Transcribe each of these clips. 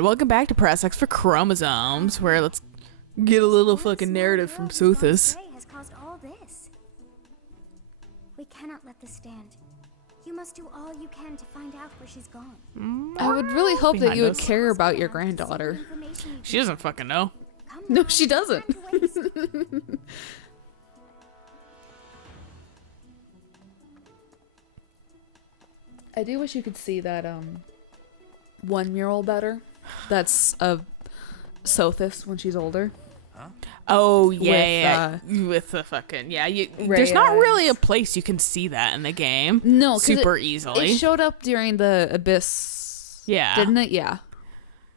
Alright, welcome back to Press X for Chromosomes, where let's get a little fucking narrative from Sothis. Has caused all this. We cannot let this stand. You must do all you can to find out where she's gone. I would really hope that you would us. care about your granddaughter. She doesn't fucking know. No, she doesn't. I do wish you could see that one mural better. That's of Sothis when she's older. Oh, yeah, with the fucking, there's not really a place you can see that in the game. No, 'cause super easily. It showed up during the Abyss. Yeah. Didn't it? Yeah.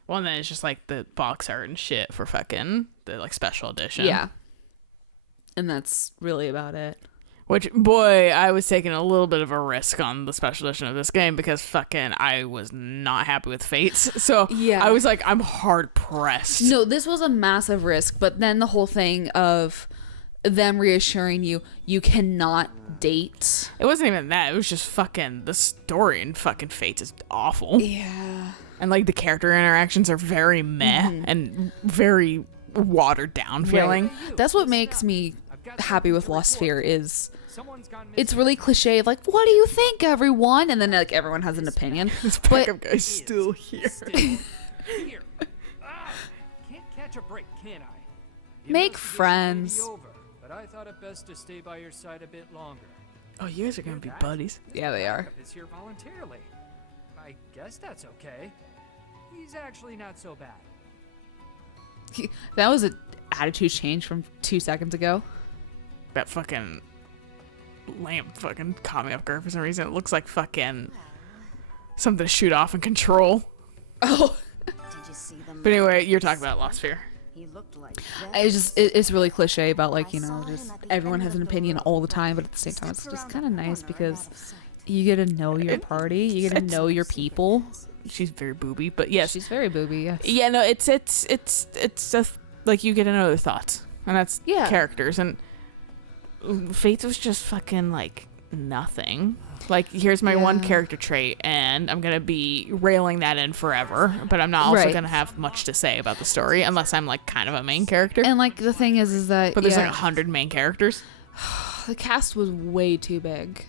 Well, and then it's just like the box art and shit for fucking the like special edition. Yeah. And that's really about it. Which, boy, I was taking a little bit of a risk on the special edition of this game because fucking I was not happy with Fates. So Yeah. I was like, I'm hard pressed. No, this was a massive risk, but then the whole thing of them reassuring you cannot date. It wasn't even that. It was just fucking the story in fucking Fates is awful. Yeah. And like the character interactions are very meh and very watered down feeling. Right. That's what makes me happy with Lost Sphere is it's really cliche of like, what do you think, everyone? And then like everyone has an opinion. This backup guy's still here. Can't catch a break, can I? Make friends. But I thought it best to stay by your side a bit longer. Oh, you guys are gonna be buddies. Yeah, they are. Is here voluntarily. I guess that's okay. He's actually not so bad. That was an attitude change from 2 seconds ago. That fucking lamp fucking caught me off guard for some reason. It looks like fucking something to shoot off and control. Oh. Did you see them? But anyway, you're talking about Lost Sphere. He looked like It's really cliche about like, you know, just everyone has an opinion all the time, but at the same time it's just kind of nice because you get to know your party, you get to know your people. She's very booby, but yes, She's very booby, yes. yeah, no, it's just like you get to know their thoughts, and that's characters. And Fates was just fucking like nothing. Like, here's my one character trait, and I'm gonna be railing that in forever. But I'm not also gonna have much to say about the story unless I'm like kind of a main character. And like the thing is that But there's like 100 main characters. the cast was way too big.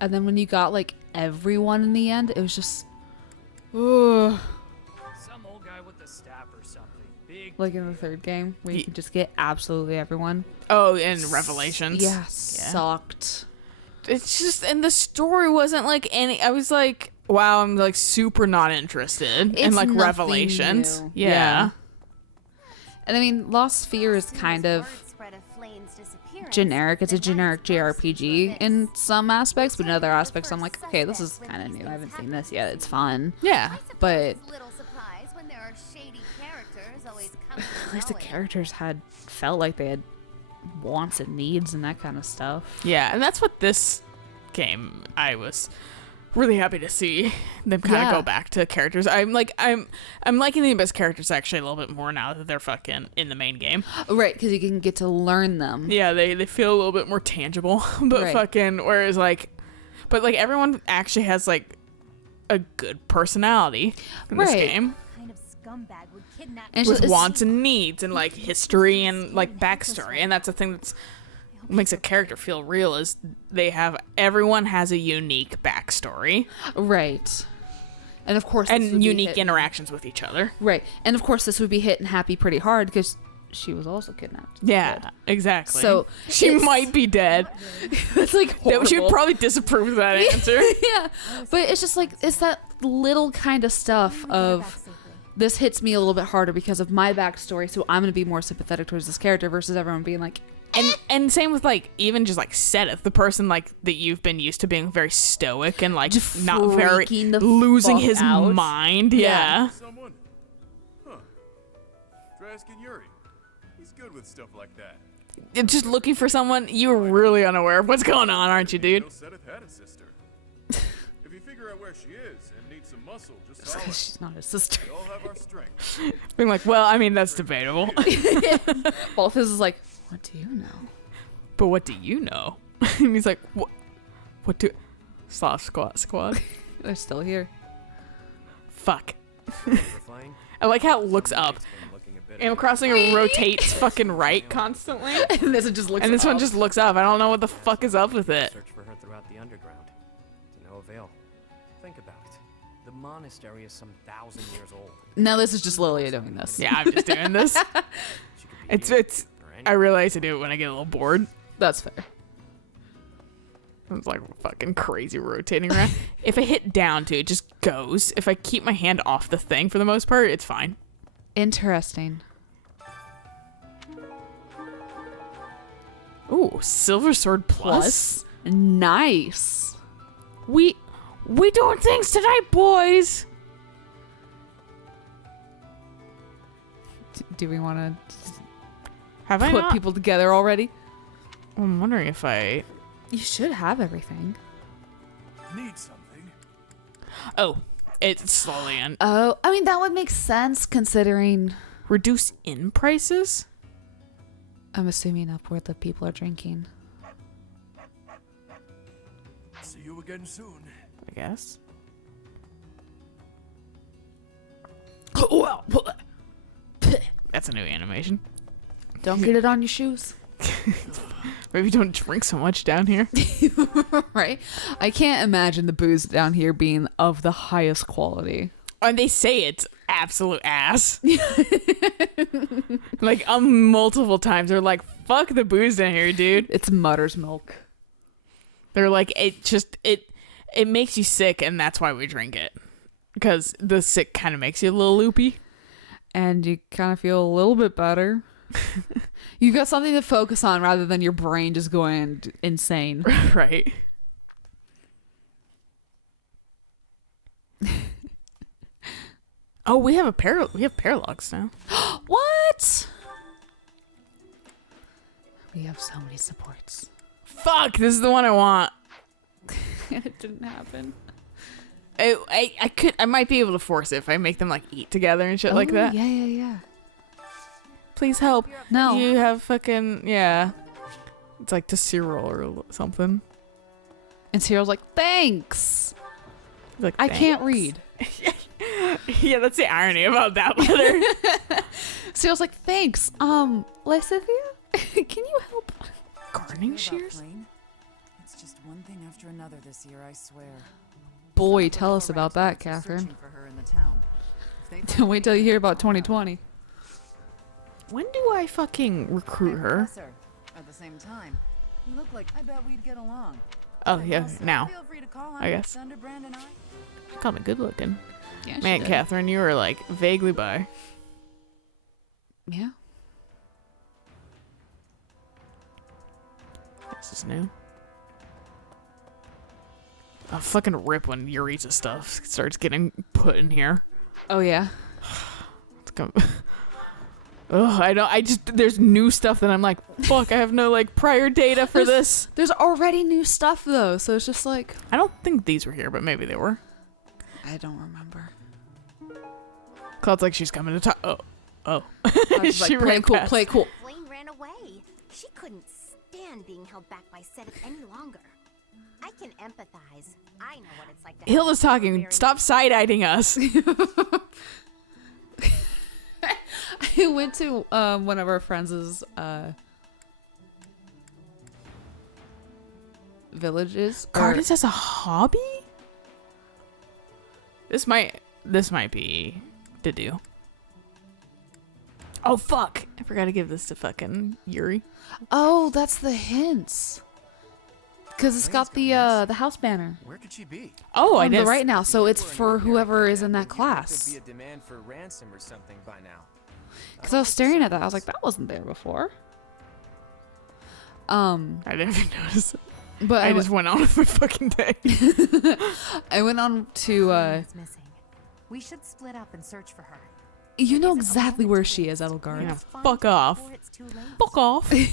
And then when you got like everyone in the end, it was just Some old guy with a staff or something. Big. like in the third game where you could just get absolutely everyone. Oh, and Revelations. Yeah, sucked. It's just, and the story wasn't like any. I was like, wow, I'm like super not interested in like nothing Revelations. new. Yeah. And I mean, Lost Sphere is kind of generic. It's a generic JRPG in some aspects, but in other aspects I'm like, okay, this is kind of new. I haven't seen this yet. It's fun. Yeah. But little surprise when there are shady characters always at least the characters felt like they had wants and needs and that kind of stuff. Yeah, and that's what this game, I was really happy to see them kind of go back to characters. I'm liking the Abyss characters actually a little bit more now that they're fucking in the main game. Right, because you can get to learn them. Yeah, they feel a little bit more tangible. But fucking, whereas like, but like everyone actually has like a good personality in this game. kind of scumbag would kidnap And With wants and needs and like history and like backstory. And that's the thing that's makes a character feel real is everyone has a unique backstory. Right. And of course, this would And be unique hitting- interactions with each other. Right. And of course, this would be hitting Happy pretty hard because she was also kidnapped. Yeah, exactly. So she it's- might be dead. That's like horrible. She would probably disapprove of that answer. Yeah. But it's just like, it's that little kind of stuff of this hits me a little bit harder because of my backstory. So I'm going to be more sympathetic towards this character versus everyone being like, And same with like even just like Seth, the person like that you've been used to being very stoic and like Just not very freaking the losing fuck his out. mind. Yeah. Someone? Huh. Try asking Yuri. He's good with stuff like that. Just looking for someone, you're really unaware of what's going on, aren't you, dude? No Seth had a sister. If you figure out where she is and need some muscle, just holler. because she's not his sister. We all have our strengths. Being like, well, I mean, that's debatable. Both is like, what do you know? But what do you know? And he's like, what do... Slav Squad. They're still here. fuck. Flame? I like how it looks up. Been looking a bit Animal Crossing rotates fucking right constantly. And this one just looks And this up. one just looks up. I don't know what the fuck is up with it. Search for her throughout the underground. To no avail. Think about it. The monastery is some 1,000 years old. No, this is just Lilia doing this. Yeah, I'm just doing this. She could be It's. or I realize I do it when I get a little bored. That's fair. It's like fucking crazy rotating around. If I hit down to it, just goes. If I keep my hand off the thing for the most part, it's fine. Interesting. Ooh, Silver Sword Plus. Nice. We doing things tonight, boys. Do we want to Have I put not? people together already? I'm wondering if I. You should have everything. Need something? Oh, it's slowly in. Oh, I mean, that would make sense considering Reduce in prices. I'm assuming up where the people are drinking. See you again soon. I guess. That's a new animation. Don't get it on your shoes. Maybe don't drink so much down here. Right? I can't imagine the booze down here being of the highest quality. And they say it's absolute ass. Like multiple times. They're like, fuck the booze down here, dude. It's mutter's milk. They're like, it makes you sick, and that's why we drink it. Because the sick kind of makes you a little loopy. And you kind of feel a little bit better. You got something to focus on rather than your brain just going insane. Right. Oh, we have paralogs now. What? We have so many supports. Fuck, this is the one I want. It didn't happen. I might be able to force it if I make them like eat together and shit like that. Yeah. Please help. No. You have fucking, yeah. It's like to Cyril or something. And Cyril's like, thanks. He's like, I can't "Thanks." read. Yeah, that's the irony about that letter. Cyril's like, thanks. Lysithia, can you help? Gardening shears? It's just one thing after another this year, I swear. Boy, tell us about that, Catherine. Searching for her in the town. If they Wait till you hear about 2020. When do I fucking recruit her? Professor, at the same time, you look like I bet we'd get along. Oh, yeah, now. Feel free to call I guess. Thunderbrand and I. She called me good looking. Yeah, Man, Catherine, you were like vaguely bi. Yeah. This is new. I'll fucking rip when Eureka stuff starts getting put in here. Oh, yeah. It's gonna... Ugh, there's new stuff that I'm like, fuck, I have no like prior data for this. There's already new stuff, though, so it's just like... I don't think these were here, but maybe they were. I don't remember. Cloud's like, she's coming to talk. Oh. I was She like, play ran cool, past. play cool. Flame ran away. She couldn't stand being held back by Sedith any longer. I can empathize. I know what it's like to Hilda's talking. Stop side-eyeing us. I went to one of our friends' villages. Gardens as a hobby? This might be to do. Oh fuck! I forgot to give this to fucking Yuri. Oh, that's the hints. Because it's got the house banner Where could she be? Oh, I on the did. right now, so it's for whoever is in that Could class. be a demand for ransom or something by now. Because I was staring at that, I was like, that wasn't there before. I didn't even notice it. But I just went on with my fucking day. I went on to is missing. We should split up and search for her. you know exactly where she is, Edelgard. Yeah, fuck off. Before it's too late. Fuck off. We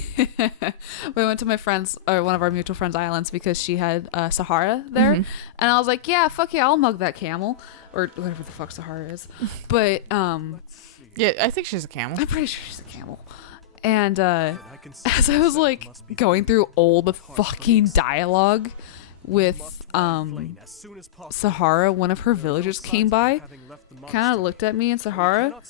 went to my friend's, or one of our mutual friends' islands because she had Sahara there, and I was like, yeah, fuck yeah, I'll mug that camel, or whatever the fuck Sahara is. But Yeah, I think she's a camel. I'm pretty sure she's a camel. And I can see as I was like going through all the fucking dialogue with Sahara, one of her villagers came by, kind of looked at me and Sahara,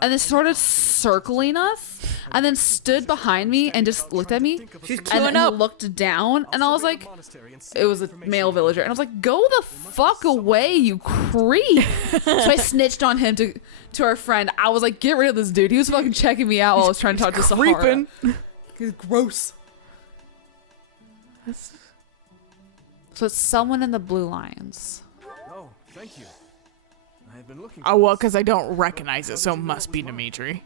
and then started circling us, and then stood behind me and just looked at me, and then looked down, and I was like, it was a male villager, and I was like, go the fuck away, you creep. So I snitched on him to our friend. I was like, get rid of this dude. He was fucking checking me out while I was trying to talk to Sahara. He's gross. So it's someone in the Blue Lions. Oh, thank you. I have been looking. Oh well, because I don't recognize it, so it must be Dimitri.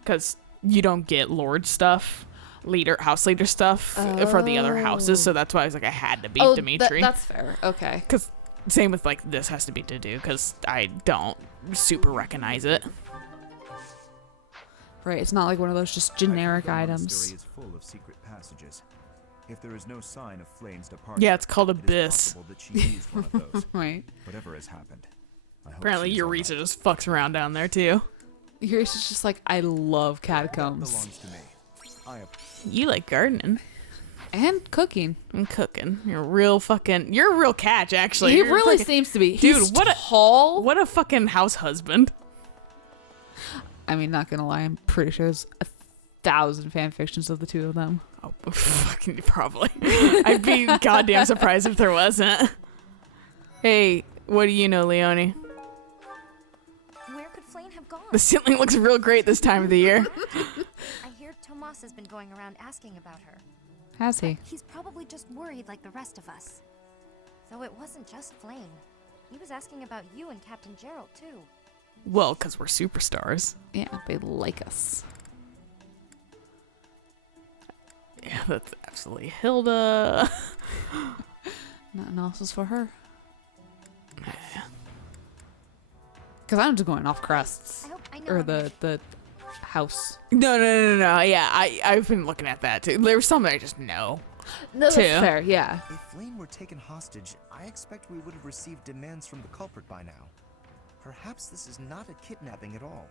Because you don't get Lord stuff, house leader stuff for the other houses, so that's why I was like, I had to be Dimitri. That's fair. Okay. Because same with like this has to be to do because I don't super recognize it. Right. It's not like one of those just generic items. Is full of secret passages. If there is no sign of Flayn's departure, Yeah, it's called Abyss. that she used one of those. Right. Whatever has happened. I hope Apparently she's all Eureka right. just fucks around down there too. Yours is just like, I love That catacombs belongs to me. You like gardening and cooking. and cooking. You're a real catch, actually. He You're really fucking- seems to be. Dude, He's what a- tall. What a fucking house husband. I mean, not gonna lie, I'm pretty sure there's 1,000 fan fictions of the two of them. Oh, fucking probably. I'd be goddamn surprised if there wasn't. Hey, what do you know, Leonie? Where could Flame have gone? The ceiling looks real great this time of the year. I hear Tomas has been going around asking about her. Has he? He's probably just worried like the rest of us. Though it wasn't just Flame. He was asking about you and Captain Gerald, too. Well, because we're superstars. Yeah, they like us. Yeah, that's absolutely Hilda. Nothing else is for her. Because I'm just going off crests. I know Or I'm the house. No. Yeah, I've been looking at that too. There's some that I just know. No, that's Two. fair, yeah. If Flame were taken hostage, I expect we would have received demands from the culprit by now. Perhaps this is not a kidnapping at all.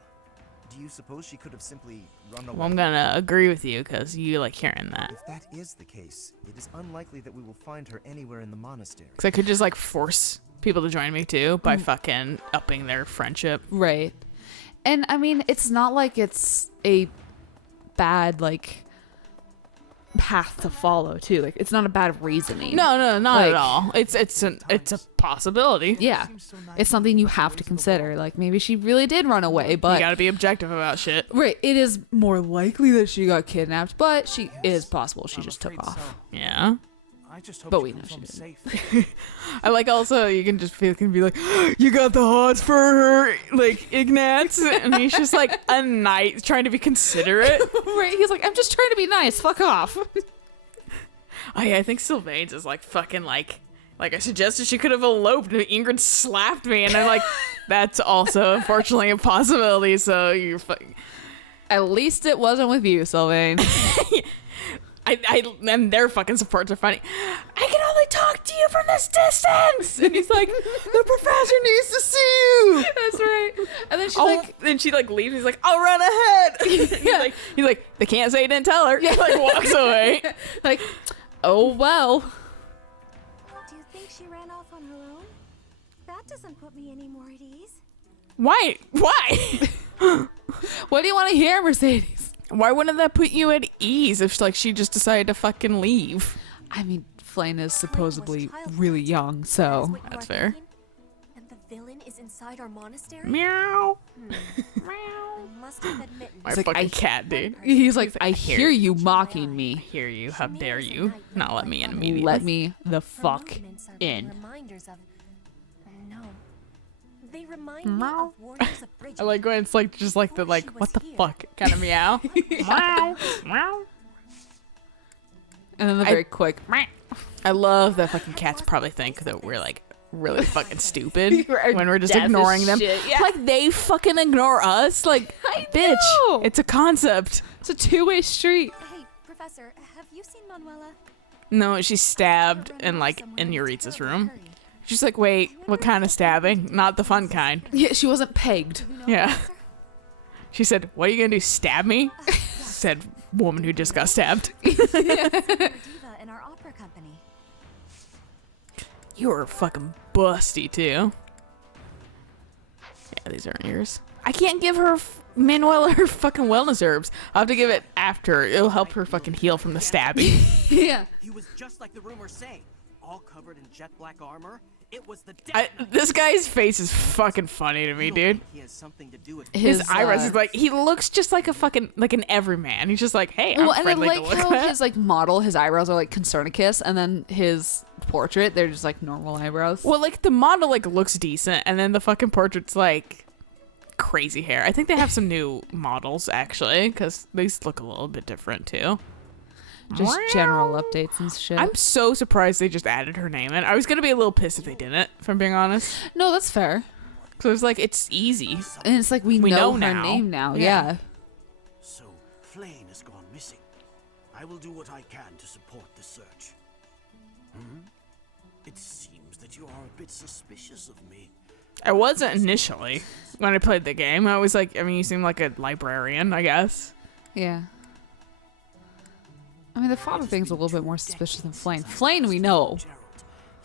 Do you suppose she could have simply run away? Well, I'm gonna agree with you because you like hearing that. If that is the case, it is unlikely that we will find her anywhere in the monastery. Because I could just like force people to join me too by fucking upping their friendship. Right. And I mean, it's not like it's a bad, like, path to follow too. Like, it's not a bad reasoning. No, not Like- at all. It's a possibility. Yeah. It's something you have to consider. Like, maybe she really did run away, but You gotta be objective about shit. right, it is more likely that she got kidnapped, but she is possible she just took off. Yeah. I just hope But she we comes know home she safe. I like also you can just feel can be like, you got the hots for her, like Ignatz, and he's just like a knight trying to be considerate. Right, he's like, I'm just trying to be nice. Fuck off. I think Sylvain's is like fucking like I suggested she could have eloped and Ingrid slapped me and I'm like, that's also unfortunately a possibility. So you're fucking. At least it wasn't with you, Sylvain. And their fucking supports are funny. I can only talk to you from this distance. And he's like, the professor needs to see you. That's right. And then she's Then she like leaves. He's like, I'll run ahead. he's like, they can't say you didn't tell her. He like walks away. like, oh well. Do you think she ran off on her own? That doesn't put me any more at ease. Why? What do you want to hear, Mercedes? Why wouldn't that put you at ease if like she just decided to fucking leave? I mean, Flame is supposedly really young, so That's fair. And the villain is inside our monastery? Meow. I must have admitted. My It's like, fucking I- cat, dude. he's like, I hear you mocking I me. hear you. How dare you not let me in immediately? Let me the Her fuck movements are being in. reminders of. No. They remind me of warriors of Bridget. I like when it's like just like the like what the fuck kind of meow. Meow. Meow. And then the very quick. I love that fucking cats probably think that we're like really fucking stupid We're when we're just deaf as ignoring them. shit, yeah. Like they fucking ignore us. Like I bitch, know. it's a concept. It's a two-way street. Hey, Professor, have you seen Manuela? No, she's stabbed in like in Yuritsa's room. She's like, wait, what kind of stabbing? Not the fun kind. Yeah, she wasn't pegged. Yeah. She said, what are you gonna do, stab me? Said woman who just got stabbed. Diva in our opera company. You were fucking busty too. Yeah, these aren't yours. I can't give her Manuela her fucking wellness herbs. I'll have to give it after. It'll help her fucking heal from the stabbing. Yeah. He was just like the rumors say, all covered in jet black armor. It was the this guy's face is fucking funny to me, dude. He has something to do with his eyebrows is like, he looks just like a fucking, like an everyman. He's just like, hey, I'm friendly to look at. And I like how his like model, his eyebrows are like Concernicus, and then his portrait, they're just like normal eyebrows. Well, like the model like looks decent, and then the fucking portrait's like crazy hair. I think they have some new models actually, because these look a little bit different too. Just general updates and shit. I'm so surprised they just added her name in. I was gonna be a little pissed if they didn't, if I'm being honest. No, that's fair. So it's like, it's easy. And it's like we know her now. name now. Yeah. So, Flame has gone missing. I will do what I can to support the search. It seems that you are a bit suspicious of me. I wasn't initially when I played the game. I was like, I mean, you seem like a librarian, I guess. Yeah. I mean, the father thing's a little bit more suspicious than Flame. Flame, we know.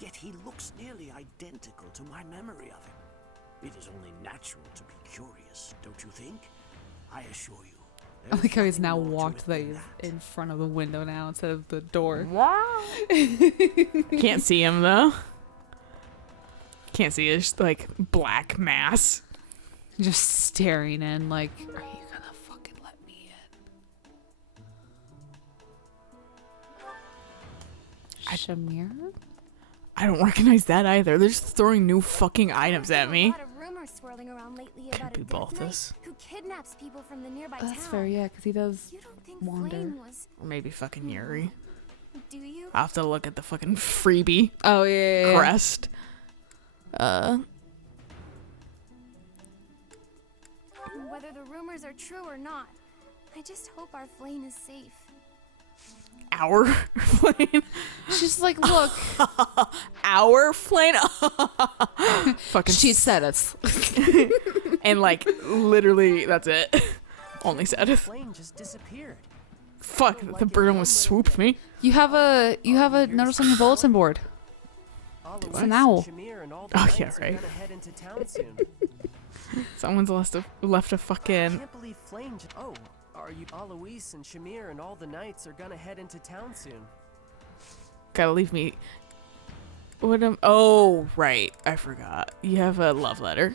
Yet he looks nearly identical to my memory of him. It is only natural to be curious, don't you think? I assure you. I like how he's now walked in front of the window now instead of the door. Wow. Can't see him though. Can't see his like black mass. Just staring in like, are you gonna fucking let me in? Shamir? I don't recognize that either. They're just throwing new fucking items at me. Swirling around lately Can't about be a Balthus. who kidnaps people from the nearby That's town. fair, yeah, because he does You don't think wander. Flame was... Or maybe fucking Yuri. Do you? I'll have to look at the fucking freebie Oh, yeah. crest. Whether the rumors are true or not, I just hope our Flame is safe. Our Flame. She's like, look. Our Flame. Fucking She said it. and like literally that's it. Only said it. Flame just disappeared. Fuck, the bird almost swooped me. You have a notice on your bulletin board. It's an owl. Oh yeah, right. Someone's left a fucking. I can't believe Flame. Oh, are you? Alois and Shamir and all the knights are gonna head into town soon. Gotta leave me. What am? Oh right, I forgot. You have a love letter.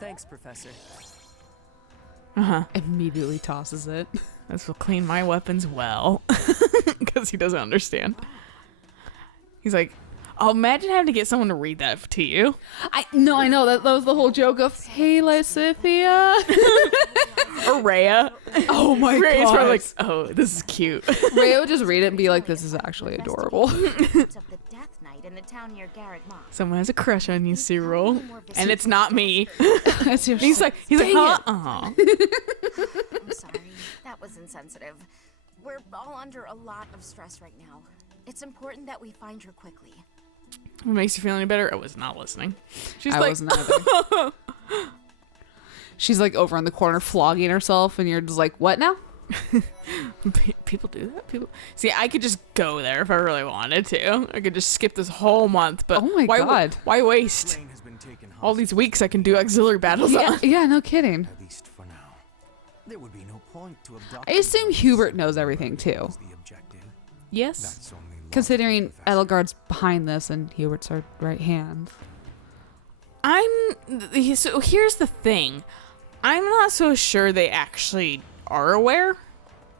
Thanks, Professor. Immediately tosses it. This will clean my weapons well, because he doesn't understand. He's like, oh, imagine having to get someone to read that to you. I know that was the whole joke of, hey, Lysithia. Or Rhea. Oh my Rhea's god. probably like, oh, this is cute. Rhea would just read it and be like, this is actually adorable. Of the Death Knight in the town near Garrett Moss. Someone has a crush on you, Cyril, and it's not me. He's he's like, huh? Aw. I'm sorry, that was insensitive. We're all under a lot of stress right now. It's important that we find her quickly. What makes you feel any better? I was not listening. She's I like, wasn't either. She's like over in the corner flogging herself, and you're just like, what now? People do that. People see. I could just go there if I really wanted to. I could just skip this whole month. But oh my god, why waste all these weeks? I can do auxiliary battles on. Yeah, no kidding. At least for now. There would be no point to I assume Hubert knows everything too. Yes. Considering Edelgard's behind this and Hubert's our right hand. So here's the thing. I'm not so sure they actually are aware.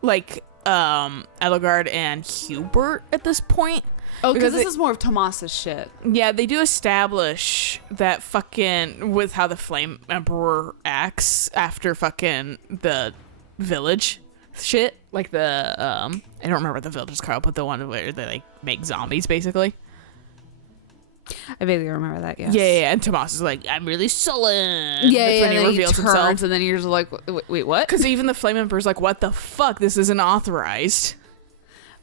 Like, Edelgard and Hubert at this point. Oh, because this is more of Tomas's shit. Yeah, they do establish that fucking with how the Flame Emperor acts after fucking the village shit. Like the, I don't remember what the village is called, but the one where they like make zombies basically. I vaguely remember that, yes. Yeah, and Tomas is like, I'm really sullen. Yeah, That's when he reveals turns, himself. and then you're just like, wait, what? Because even the Flame Emperor's like, what the fuck? This isn't authorized.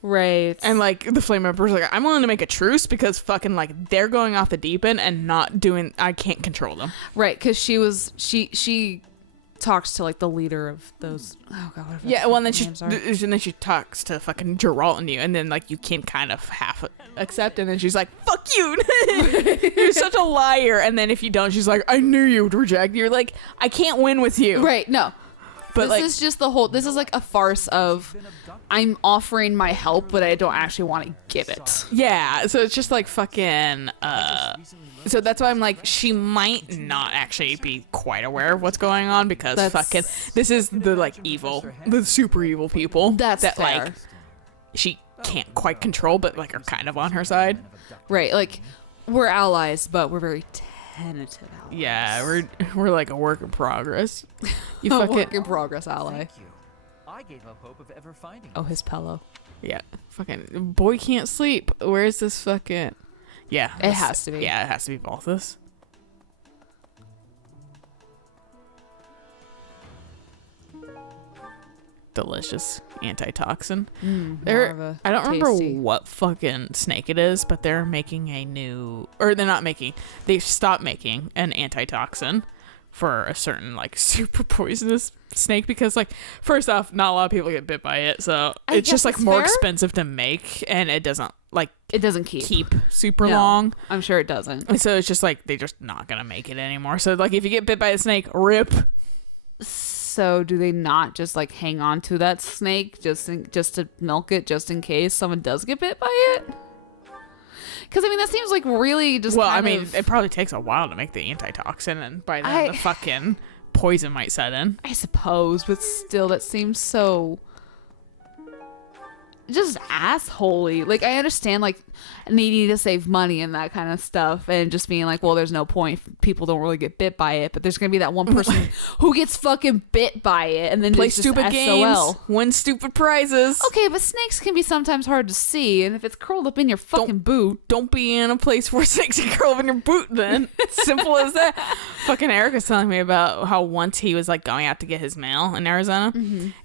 Right. And like the Flame Emperor's like, I'm willing to make a truce because fucking like they're going off the deep end and not doing, I can't control them. Right, because she talks to like the leader of those. Oh god. Yeah, well, and then she talks to fucking Geralt and you, and then like you can kind of half accept, and then she's like, "Fuck you, you're such a liar." And then if you don't, she's like, "I knew you would reject." You're like, "I can't win with you." Right? No. But this like, is just the whole. This is like a farce of, I'm offering my help, but I don't actually want to give it. Yeah, so it's just like fucking. So that's why I'm like, she might not actually be quite aware of what's going on because fucking this is the like evil, the super evil people that fair. like she can't quite control, but like are kind of on her side. Right? Like we're allies, but we're very tentative allies. Yeah, we're like a work in progress. You A fucking work in progress ally. Thank you. I gave up hope of ever finding. Oh, his pillow. yeah, fucking boy can't sleep. Where's this fucking? Yeah, It has to be. Yeah, it has to be Balthus. Delicious antitoxin. I don't remember what fucking snake it is, but they're making a new, or they're not making. They've stopped making an antitoxin for a certain like super poisonous snake because like first off, not a lot of people get bit by it, so it's just like more expensive to make, and it doesn't keep super long. I'm sure it doesn't. And so it's just like they're just not gonna make it anymore. So like if you get bit by a snake, rip. So do they not just like hang on to that snake just to milk it just in case someone does get bit by it? Because I mean that seems like really just. Well, I mean it probably takes a while to make the antitoxin, and by then the fucking poison might set in. I suppose, but still, that seems so just assholey. Like I understand like needing to save money and that kind of stuff, and just being like, well, there's no point. People don't really get bit by it, but there's gonna be that one person who gets fucking bit by it, and then play just stupid SOL. games, win stupid prizes. Okay, but snakes can be sometimes hard to see, and if it's curled up in your fucking boot, don't be in a place where snakes can curl up in your boot. Then simple as that. Fucking Eric was telling me about how once he was like going out to get his mail in Arizona,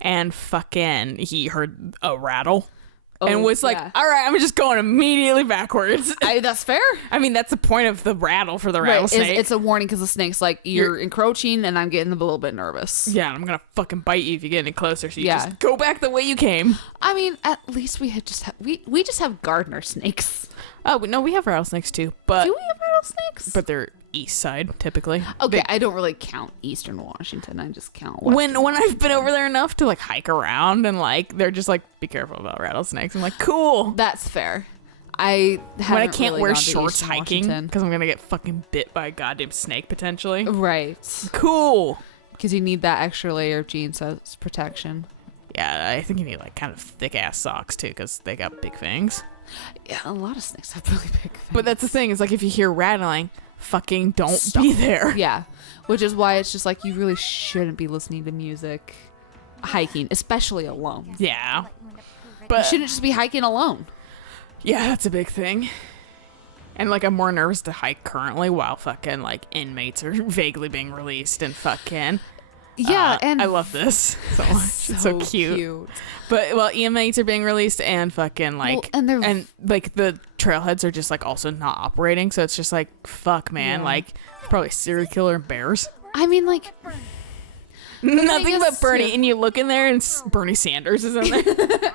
and fucking he heard a rattle. And was like, all right, I'm just going immediately backwards. That's fair. I mean, that's the point of the rattle for the rattlesnake. It's a warning because the snake's like, you're encroaching and I'm getting a little bit nervous. Yeah, I'm going to fucking bite you if you get any closer. So you just go back the way you came. I mean, at least we had we just have gardener snakes. Oh, no, we have rattlesnakes too. But do we have rattlesnakes? But they're east side typically. Okay, I don't really count Eastern Washington. I just count Western. When I've been over there enough to like hike around and like they're just like, be careful about rattlesnakes. I'm like, cool. That's fair. When I can't wear shorts hiking because I'm gonna get fucking bit by a goddamn snake potentially. Right. Cool. Because you need that extra layer of jeans as protection. Yeah, I think you need like kind of thick ass socks too because they got big fangs. Yeah, a lot of snakes have really big fangs. But that's the thing is like if you hear rattling, fucking don't be there. Yeah, which is why it's just like you really shouldn't be listening to music hiking, especially alone. Yeah, but you shouldn't just be hiking alone. Yeah, that's a big thing. And like I'm more nervous to hike currently while fucking like inmates are vaguely being released and fucking. Yeah, and I love this so much. It's so cute. But well, inmates are being released and fucking like and like the trailheads are just like also not operating. So it's just like fuck, man. Like probably serial killer bears. I mean, like nothing but Bernie. And you look in there and Bernie Sanders is in there.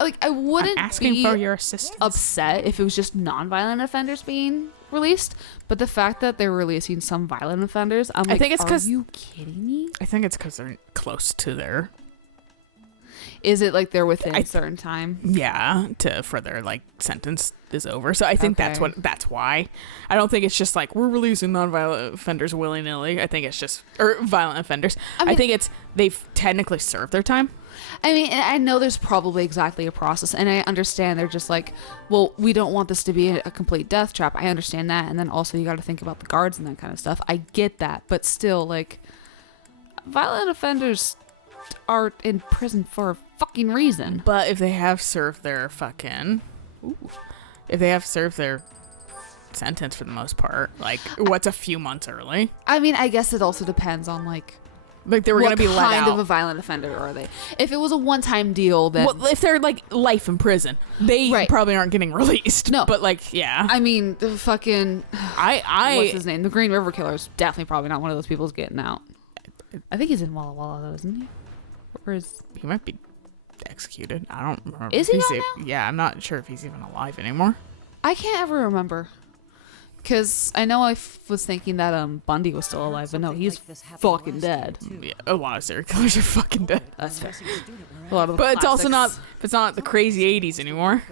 Like I wouldn't asking for your assistance. Upset if it was just non-violent offenders being released, but the fact that they're releasing some violent offenders, I'm like, I think it's because, are you kidding me? I think it's because they're close to their. Is it like they're within a certain time? Yeah, for their like sentence is over. So I think that's why. I don't think it's just like we're releasing non-violent offenders willy-nilly. I think it's just violent offenders. I think it's they've technically served their time. I mean, I know there's probably exactly a process, and I understand they're just like, well, we don't want this to be a complete death trap. I understand that, and then also you got to think about the guards and that kind of stuff. I get that, but still, like, violent offenders are in prison for a fucking reason. But if they have served their fucking, if they have served their sentence for the most part, like, what's a few months early? I mean, I guess it also depends on like they were going to be let out. What kind of a violent offender are they? If it was a one-time deal, then... Well, if they're, like, life in prison, they probably aren't getting released. No. But, like, yeah. I mean, the fucking... What's his name? The Green River Killer is definitely probably not one of those people who's getting out. I think he's in Walla Walla though, isn't he? Or is he might be executed. I don't remember. Is he not now? Yeah, I'm not sure if he's even alive anymore. I can't ever remember. Because I know was thinking that Bundy was still alive, but no, he's fucking dead. Yeah, a lot of serial killers are fucking dead. That's fair. A lot of but it's also not. It's not the crazy '80s anymore.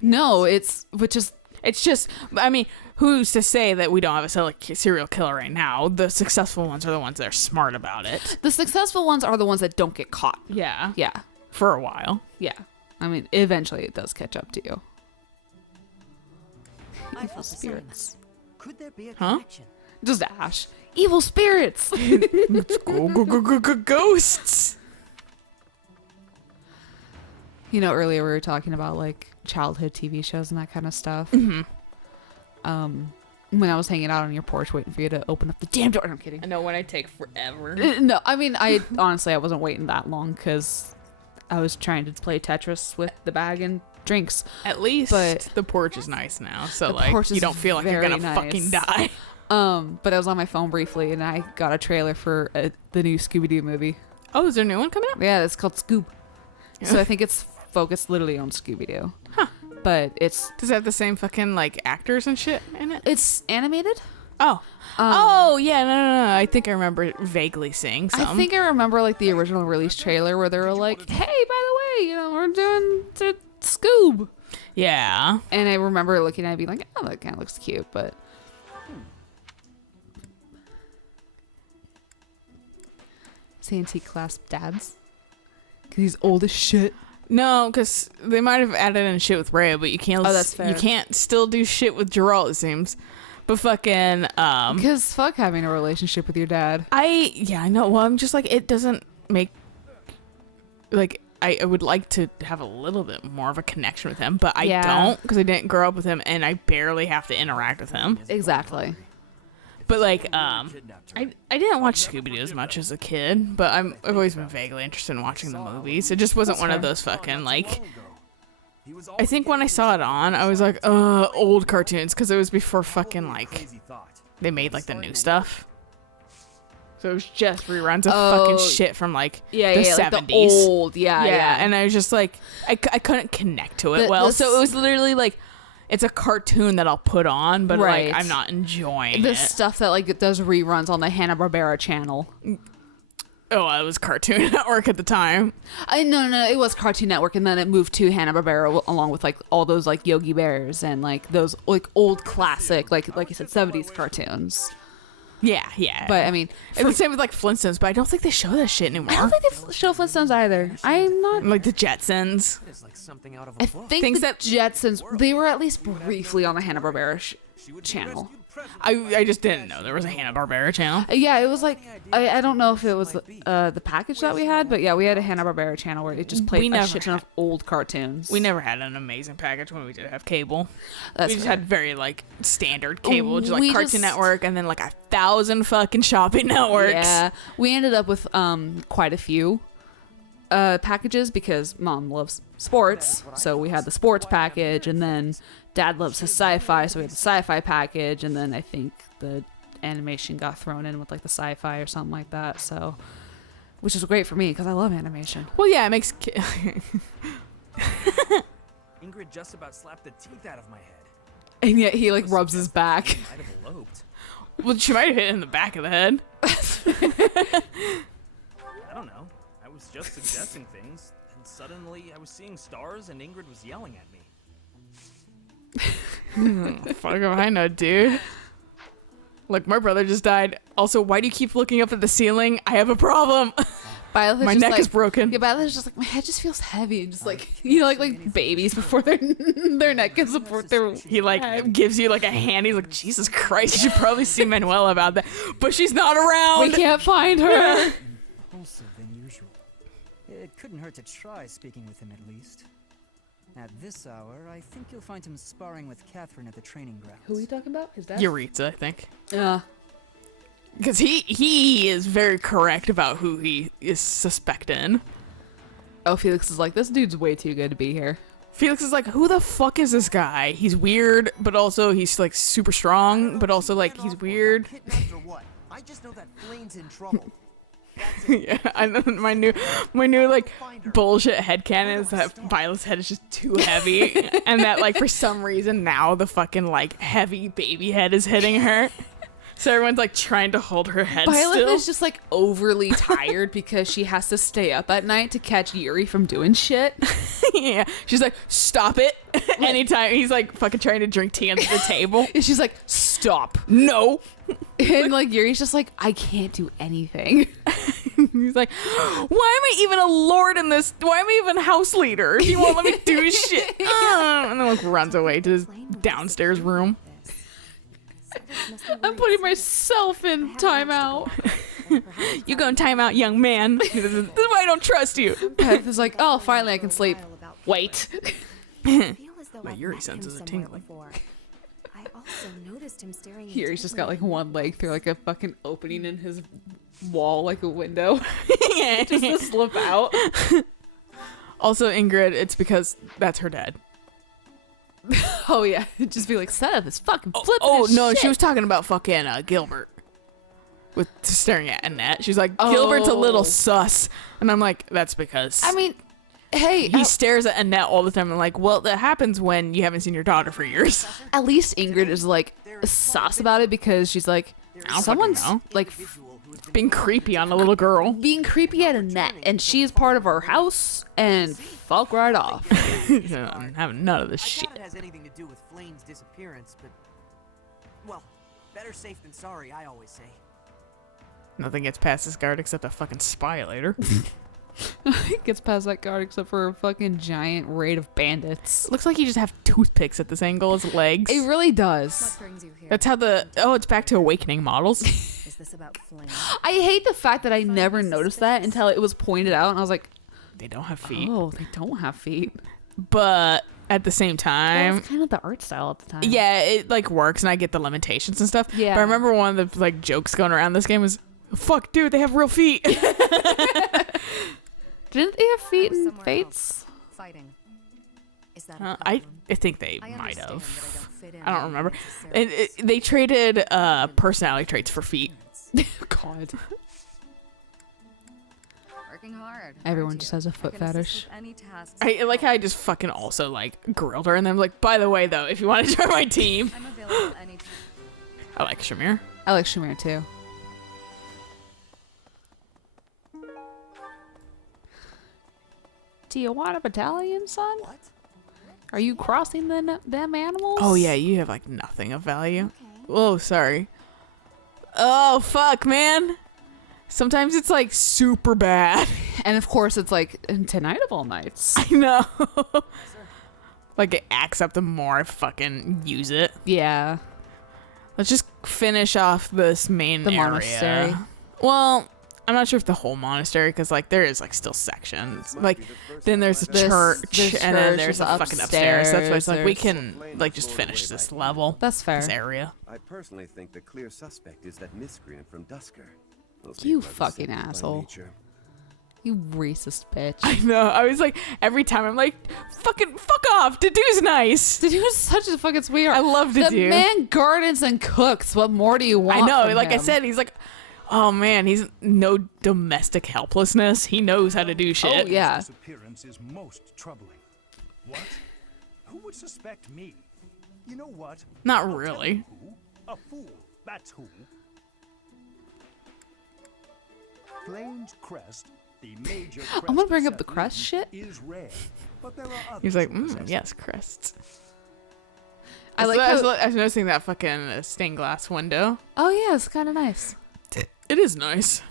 No, it's just. I mean, who's to say that we don't have a serial killer right now? The successful ones are the ones that are smart about it. The successful ones are the ones that don't get caught. Yeah. Yeah. For a while. Yeah. I mean, eventually it does catch up to you. Evil spirits. Could there be a connection? Just Ash. Evil spirits. Go, ghosts. You know, earlier we were talking about like childhood TV shows and that kind of stuff. Mm-hmm. When I was hanging out on your porch waiting for you to open up the damn door. I'm kidding. I know when I take forever. No, I mean, I honestly I wasn't waiting that long because I was trying to play Tetris with the bag and drinks. At least but the porch is nice now, so the like porch you is don't feel like you're gonna very fucking nice. die. But I was on my phone briefly and I got a trailer for the new Scooby-Doo movie. Oh, is there a new one coming out? Yeah, it's called Scoob. So I think it's focused literally on Scooby-Doo. Huh. But it's... Does it have the same fucking like actors and shit in it? It's animated. Oh. Oh, yeah, no. I think I remember vaguely seeing some. I think I remember like the original release trailer where they were like, hey, by the way, you know, we're doing Scoob. Yeah. And I remember looking at it and being like, oh, that kind of looks cute, but... Antique clasp dads? Because he's old as shit. No, because they might have added in shit with Rhea, but you can't. Oh, that's fair. You can't still do shit with Geralt, it seems. But fucking because fuck having a relationship with your dad. I know. Well, I'm just like, it doesn't make like I would like to have a little bit more of a connection with him, but I don't because I didn't grow up with him and I barely have to interact with him. Exactly. But like I didn't watch Scooby-Doo as much as a kid, but I've always been vaguely interested in watching the movies. It just wasn't one of those fucking like. I think when I saw it on, I was like, old cartoons, because it was before fucking like they made like the new stuff. So it was just reruns of fucking shit from like the 70s. Like the old, yeah. And I was just like, I couldn't connect to it well. So it was literally like. It's a cartoon that I'll put on, but like I'm not enjoying the it. stuff that like it does reruns on the Hanna-Barbera channel. Oh, it was Cartoon Network at the time. No, it was Cartoon Network, and then it moved to Hanna-Barbera along with like all those like Yogi Bears and like those like old classic like you said 70s cartoons. Yeah. But I mean, it's the same with like Flintstones, but I don't think they show that shit anymore. I don't think they show Flintstones either. I'm not like the Jetsons. It's like something out of a book. I think the Jetsons, they were at least briefly on the Hanna-Barbera channel. I just didn't know there was a Hanna-Barbera channel. Yeah, it was like I don't know if it was the package that we had, but yeah, we had a Hanna-Barbera channel where it just played a shit ton of old cartoons. We never had an amazing package when we did have cable. We just had very like standard cable, just like Cartoon Network, and then like 1,000 fucking shopping networks. Yeah, we ended up with quite a few packages because Mom loves sports, so we had the sports package, and then Dad loves his sci-fi, so we had the sci-fi package, and then I think the animation got thrown in with like the sci-fi or something like that. So, which is great for me because I love animation. Well, yeah, it makes. Ingrid just about slapped the teeth out of my head. And yet he like rubs his back. Might have eloped. Well, she might have hit it in the back of the head. I don't know. I was just suggesting things, and suddenly I was seeing stars, and Ingrid was yelling at me. Fuck if I know, dude. Look, my brother just died. Also, why do you keep looking up at the ceiling? I have a problem. My neck is broken. Yeah, Violet's just like, my head just feels heavy, and just like, you know, like babies before their neck can support their. He like head. Gives you like a hand. He's like, Jesus Christ, you should probably see Manuela about that, but she's not around. We can't find her. Impulsive than usual. It couldn't hurt to try speaking with him at least. At this hour, I think you'll find him sparring with Catherine at the training grounds. Who are we talking about? His dad? Yaritza, I think. Yeah. Because he is very correct about who he is suspecting. Oh, Felix is like, this dude's way too good to be here. Felix is like, who the fuck is this guy? He's weird, but also he's like super strong, but also like he's weird. I just know that Flane's in trouble. Yeah, I know my new like bullshit headcanon is that Violet's head is just too heavy, and that like for some reason now the fucking like heavy baby head is hitting her. So everyone's like trying to hold her head Violet still. is just like overly tired because she has to stay up at night to catch Yuri from doing shit. Yeah, she's like, stop it. Anytime he's like fucking trying to drink tea under the table. And she's like, stop. No. And like Yuri's just like, I can't do anything. He's like, why am I even a lord in this? Why am I even house leader? You won't let me do shit. And then like runs away to his downstairs room. I'm putting myself in timeout. You go in timeout, young man. This is why I don't trust you. Beth is like, oh, finally I can sleep. Wait. My Yuri senses are tingling. I also noticed him staring. Yuri's just got like one leg through like a fucking opening in his wall, like a window. Yeah. Just to slip out. Also, Ingrid, it's because that's her dad. Oh yeah, just be like, Seth is fucking flipping. Oh his no, shit. she was talking about fucking Gilbert. With staring at Annette. She's like, Gilbert's a little sus. And I'm like, that's because I mean, hey, he stares at Annette all the time. I'm like, well, that happens when you haven't seen your daughter for years. At least Ingrid is like sus about it because she's like, someone's like being creepy on a little girl. Being creepy at Annette, and she is part of our house, and fuck right off. I'm having none of this I shit. doubt it has anything to do with Flame's disappearance, but well, better safe than sorry, I always say. Nothing gets past this guard except a fucking spy later. Gets past that guard except for a fucking giant raid of bandits. Looks like you just have toothpicks at this angle as legs. It really does. What brings you here? That's how it's back to awakening models. Is this about Flame? I hate the fact that I never noticed that until it was pointed out, and I was like, They don't have feet. oh, they don't have feet. But at the same time, That's kind of the art style at the time. yeah, it like works, and I get the limitations and stuff. Yeah. But I remember one of the like jokes going around this game was, "Fuck, dude, they have real feet." Didn't they have feet in Fates? Fighting. Is that I think they I might understand that I have. don't fit in I don't remember. necessarily. And they traded personality traits for feet. God. Working hard. Everyone aren't just you? has a I foot can assist fetish. with any tasks. I like how I just fucking also like grilled her, and then I'm like, by the way, though, if you want to join my team, I'm available anytime. I like Shamir. I like Shamir too. Do you want a battalion, son? What? Are you crossing them animals? Oh yeah, you have like nothing of value. Oh, sorry. Oh fuck, man. Sometimes it's like super bad. And of course, it's like Tonight of All Nights. I know. Like it acts up the more I fucking use it. Yeah. Let's just finish off this main The area. monastery. Well, I'm not sure if the whole monastery, because like there is like still sections. Like then there's a church, and then there's a fucking upstairs. That's why it's like we can like just finish this level. That's fair. This area. I personally think the clear suspect is that miscreant from Dusker. Those You people are fucking deceptive by asshole. nature. You racist bitch. I know. I was like, every time I'm like, fucking fuck off. Dadu's nice. Dadu's such a fucking sweetheart. I love The Dadu. man gardens and cooks. What more do you want? I know. from Like I him? said, he's like, oh man, he's no domestic helplessness. He knows how to do shit. Oh yeah. His disappearance is most troubling. What? Who would suspect me? You know what? Not I'll tell really. you who. A fool. That's who. Flame's crest, the major crest I'm gonna bring of up the Seth crest shit. is rare, but there are others He's like, who possess it. yes, crests. I like I was how- noticing that fucking stained glass window. Oh yeah, it's kind of nice. It is nice.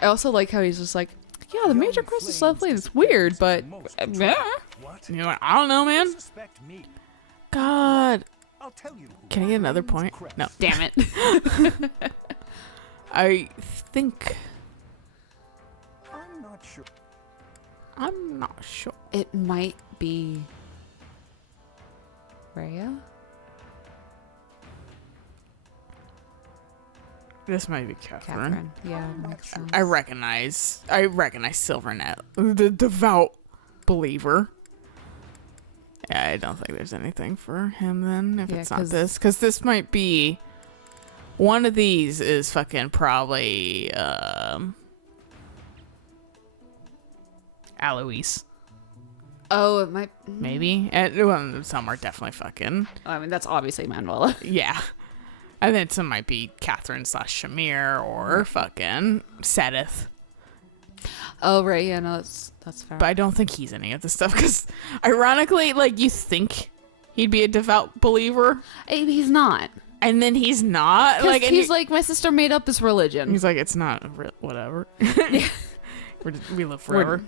I also like how he's just like, yeah, the major crest of South Lane is weird, but yeah. What? You're like, I don't know, man. Suspect me. God. I'll tell you who. Can I get another Flame's point? crest. No. Damn it. I think. I'm not sure. I'm not sure. It might be Rhea. This might be Catherine. Yeah, makes sense. I recognize Silvernet, the devout believer. Yeah, I don't think there's anything for him then, if Yeah, it's not 'cause- this. Because this might be... One of these is fucking probably... Alois. Oh, it might. Maybe. Well, some are definitely fucking. I mean, that's obviously Manuela. Yeah. And then some might be Catherine / Shamir or fucking Sedith. Oh, right. Yeah, no, that's fair. But I don't think he's any of this stuff because, ironically, like, you think he'd be a devout believer. He's not. And then he's not. Like, he's like, my sister made up this religion. He's like, it's not whatever. We live forever.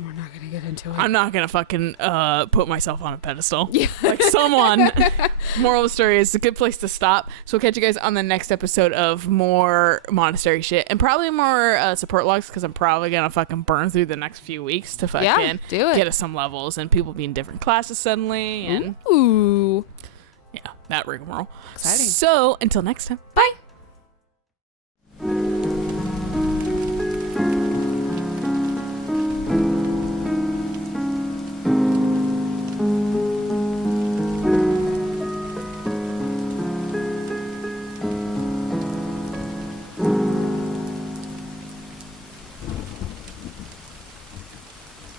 We're not gonna get into it. I'm not gonna fucking put myself on a pedestal. Yeah. Like someone. Moral of the story is a good place to stop. So we'll catch you guys on the next episode of more monastery shit and probably more support logs because I'm probably gonna fucking burn through the next few weeks to fucking get us some levels and people be in different classes suddenly and ooh, yeah, that rigmarole. Exciting. So until next time, bye.